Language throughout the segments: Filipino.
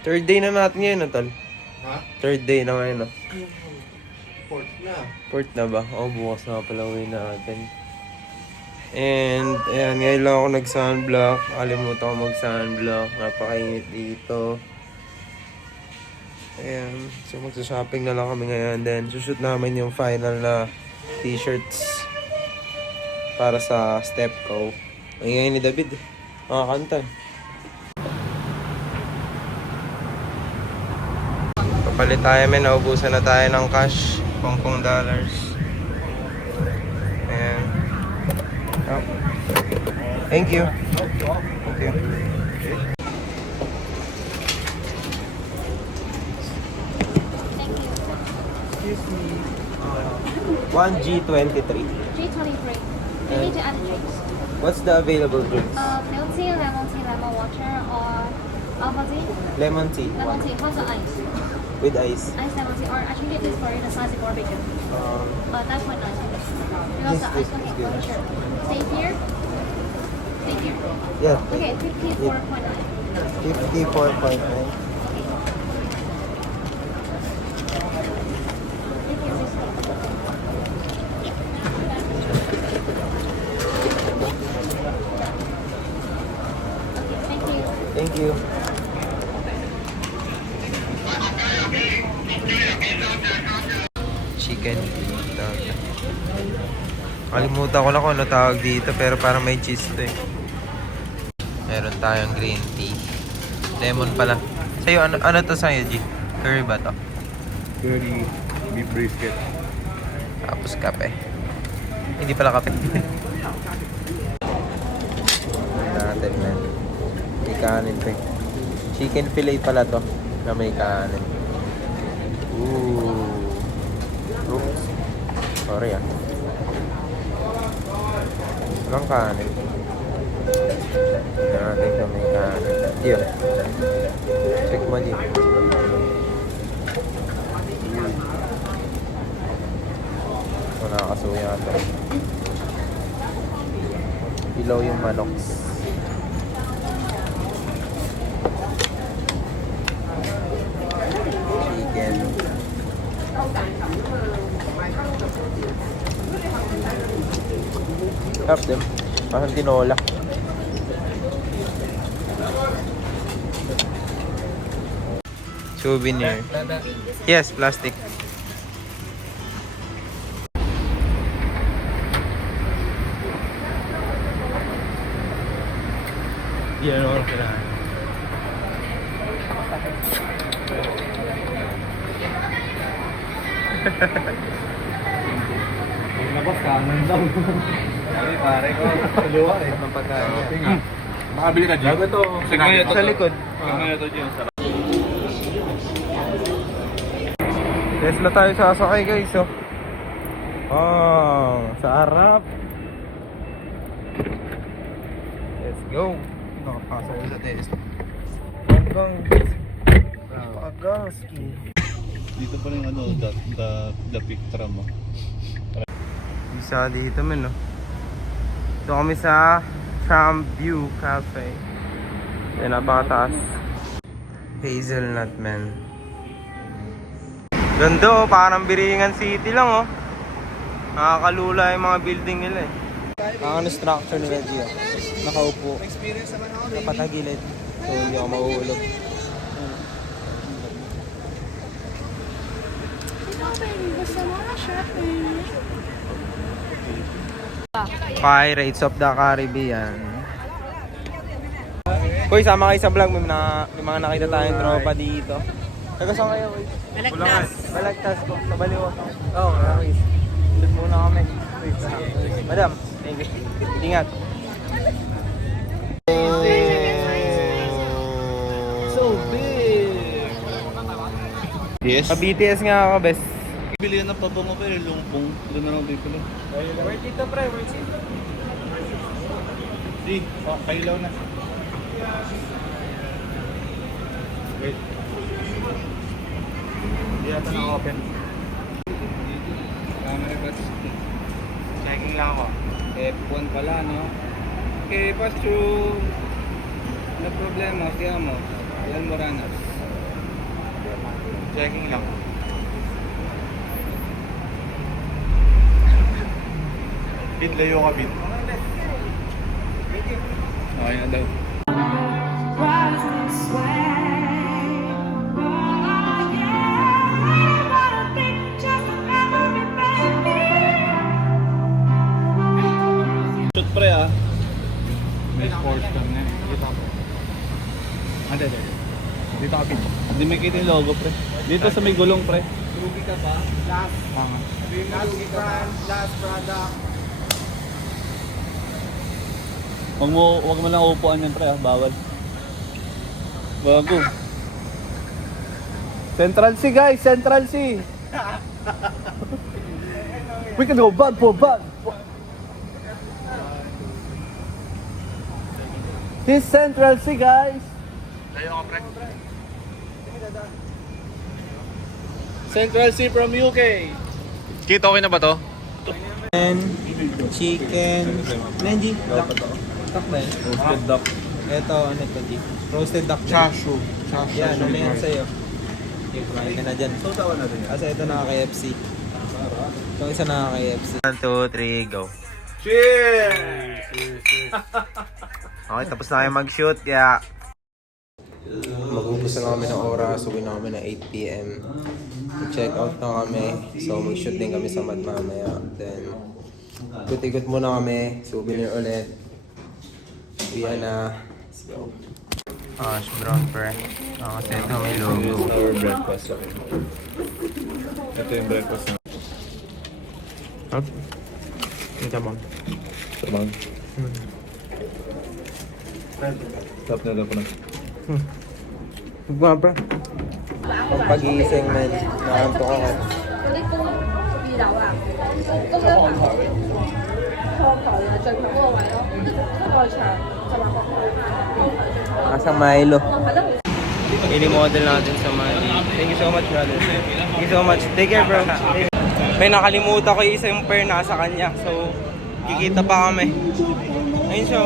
Third day na natin ngayon, Tol. Ha? Third day na ngayon, no? Fourth na. Fourth na ba? Oo, bukas na pala uwi natin. And, ayan, ngayon lang ako nag-sunblock. Kalimutan ko mag-sunblock. Napakainit dito. Ayan. So, magsa-shopping na lang kami ngayon. Then, sushoot namin yung final na t-shirts para sa step ko. Ay, ngayon ni David. Makakanta. Papalit tayo, men. Naubusan na tayo ng cash. $10. Ayan. Oh. Thank you. Thank you. Excuse me. 1G23. G23. You need to add drinks. What's the available drinks? Milk tea, lemon water, or alpha tea. Lemon tea. Lemon One. tea. How's the ice? With ice. Ice lemon tea, or actually this for the classic barbecue. 9.9. Because the This ice, okay, is good. sure. Stay here. Stay here. Yeah. Okay, 54.9. 54.9. Thank you, sister. Okay, thank you. Thank you. Chicken. Kalimutan ko na kung ano tawag dito pero parang may cheese to eh. Meron tayong green tea. Lemon pala. Sa'yo, ano to sa'yo, G? Curry ba to? Curry, beef brisket. Tapos kape. Hindi pala kape. Natin, man. May kanin pa eh. Chicken fillet pala to na may kanin. Ooh. Oops. Sorry ah. Walang kanin. Natin kung may kanin. Yun. Check mo dito. Wala kasuya to. Ilaw yung manok. Chicken. Tap them. Parang tinola. Souvenir. Yes, plastic. Yan ako kailangan. Labas ka, ano daw? Ay, pare ko. Kaliwa eh. Ang pagkain. Makabili ka, Jim? Bago to. Sa likod. Sige to, Jim. Sarap. Tesla tayo sasakay guys, oh. Oh, sa harap. Let's go. Nakapasok ko sa Tesla. Hanggang Pagaski. Dito pa rin ano, the pick tram mo. Isa dito man, no. Ito kami sa Tram View Cafe. Yan, napakataas. Hazelnut, man. Ganda, oh, parang Biringan City lang, oh. Nakakalula yung mga building nila, eh. Ang ano structure nila dito. Nakaupo. Napatagilid. So, hindi ako mahuhulog. Pirates of the Caribbean. Uy, sama kayo sa vlog. May mga nakita tayong tropa dito. Taga saan kayo, uy? Balagtas. Balagtas ko. Sa Baliwa. Oo, okay. Doon muna kami. Wait, madam, thank you. Ingat. So big! Yes. Sa BTS nga ako, best. Bili yan ng pabango pa yung lumpong. Doon na lang dito lang. Worth it to, pre. Worth it. Di, kailaw na. Wait. Hindi yata na-open. Camera batch. Checking lang ako. F1 pala, no? Okay, pass through. No problema, siya mo. Ilan mo ranas? Checking lang. Bit, layo ka, Bit. Okay na daw. Shoot pre ah. May sports car na. Dito ako. Ate. Dito ka, Bit. Hindi may kita yung logo pre. Dito sa may gulong pre. Rugi ka ba? Last. Last brand, last product. Wag mo lang upuan yan pre ah. Bawal. Bago. Central C guys, Central C. We can go bad for bad. This Central C guys. Layo ka pre. Central C from UK. Kito okay na ba to? Chicken. Menji. Duck ba yun? Roasted duck. Ito, ano ito, G? Roasted duck. Chashu. Yan, ano yan sa'yo? Okay, kumain ka na dyan. Kasi ito naka-KFC. Itong isa naka-KFC. 1, 2, 3, go. Cheers! Okay, tapos na kayo mag-shoot, kaya... Mag-ubos na kami ng oras, uwi na kami na 8 p.m. Check out na kami, so mag-shoot din kami sa Mad mamaya. Then, ikot-ikot muna kami, souvenir ulit. Uwi na. Let's go. Hash brown bread. Kasi ito may logo. Our breakfast. Ito yung breakfast na. Okay. Ito mo. Tamang. Stop na daw po na. Huwag bro. Pag-iising men, nakanto ka ka. 嗰啲公二樓啊，公一行錯台啊，最後嗰個位咯，出外場就話個Asang Milo. 排得好。 Ini-model natin sa Mali. Thank you so much, brother. Thank you so much. Take care, bro. May nakalimutan ko yung isa yung pair nasa kanya. So, kikita pa kami. Ayun siya.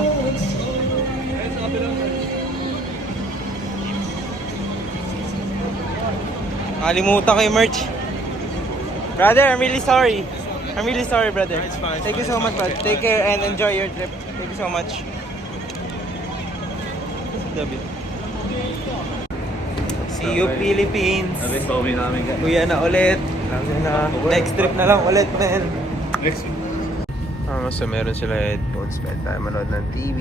Nakalimutan ko yung merch. Brother, I'm really sorry. I'm really sorry, brother. It's fine. Thank you so much, brother. Take care and enjoy your trip. Thank you so much. Love you. See you, Philippines. At pauwi namin ka. Kuya na ulit. Next trip na lang ulit, man. Next week. So meron sila headphones. Pwede tayo manood ng TV.